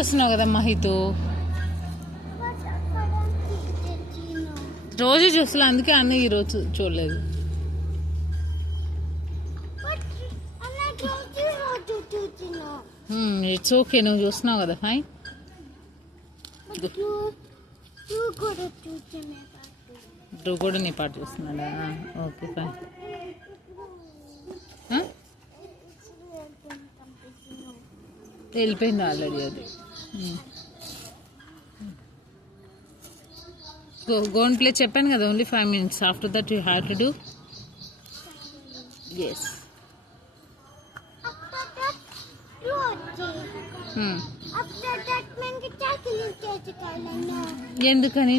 చూస్తున్నావు కదా మహితో, రోజు చూస్తున్నా, అందుకే అన్న ఈరోజు చూడలేదు. ఇట్స్ ఓకే, నువ్వు చూస్తున్నావు కదా, ఫైన్. ధ్రువ్ కూడా నీ పాట చూస్తున్నాడా? Okay fine. వెళ్ళిపోయింది ఆల్రెడీ అది. Go and play. చెప్పాను కదా, only 5 minutes. After that you have to do. Yes. ఎందుకని?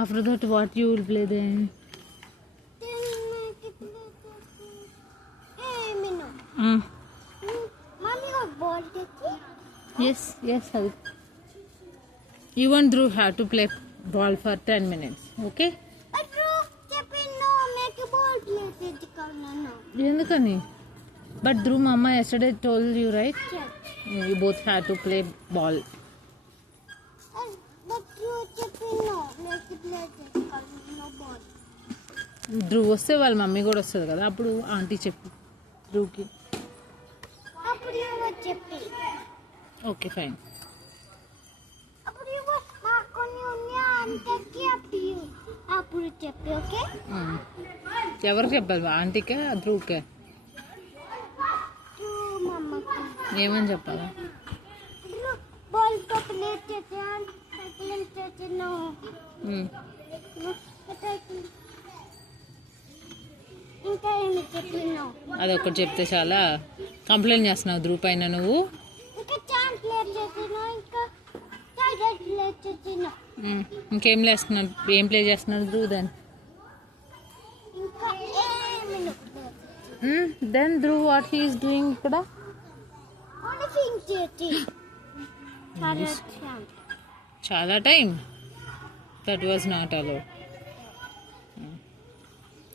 After that what you will play then? Yes, you and Dhruv have to play ball for 10 minutes, okay? But Dhruv, no, make a ball play. Endukani? But Dhruv, Mama yesterday told you, right? Yes. You both had to play ball. But Dhruv, no, make a play no ball. Dhruv వస్తే వాళ్ళ mummy కూడా వస్తుంది కదా, అప్పుడు aunty చెప్పు ధ్రువ్కి. అప్పుడు చెప్పి. Okay fine. అప్పుడు చెప్పి. ఓకే. ఎవరు చెప్పాలి, ఆంటీకే ధ్రువ్కే? ఏమని చెప్పాలి? అదొక్కటి చెప్తే చాలా. కంప్లైంట్ చేస్తున్నావు ధ్రువ్ పైన నువ్వు. ఇంకేం లేస్తున్నావు? ఏం ప్లే చేస్తున్నాడు Dhruv? Then Dhruv what he is doing ఇక్కడ? చాలా time. That was not allowed.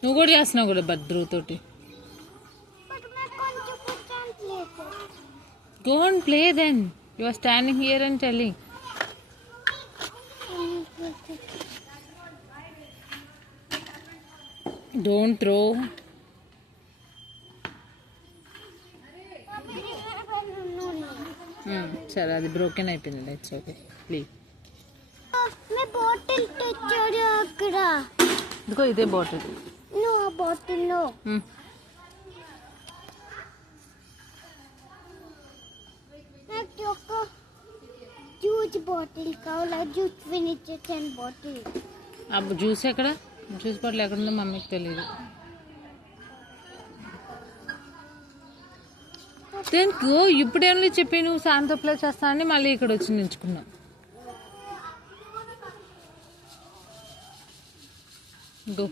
నువ్వు కూడా చేస్తున్నావు కూడా బట్ ధ్రువ్ తోటి. Go and play then. You are standing here and telling. Don't throw. సరే, అది బ్రోకెన్ అయిపోయింది. It's okay, please. బాటిల్ తెచ్చాడు అక్కడ. ఇదిగో ఇదే బాటిల్. బాటిల్లో ఒక జ్యూస్ బాటిల్ కావాలి. జ్యూస్ ఫినిష్ చేసాను బాటిల్. అప్పుడు జ్యూస్ ఎక్కడ? జ్యూస్ బాటిల్ ఎక్కడ ఉందో మమ్మీకి తెలియదు. దేనికో ఇప్పుడేమో చెప్పి నువ్వు సాయంత్రం ప్లే చేస్తా అని మళ్ళీ ఇక్కడ వచ్చి నించుకున్నావు. గో.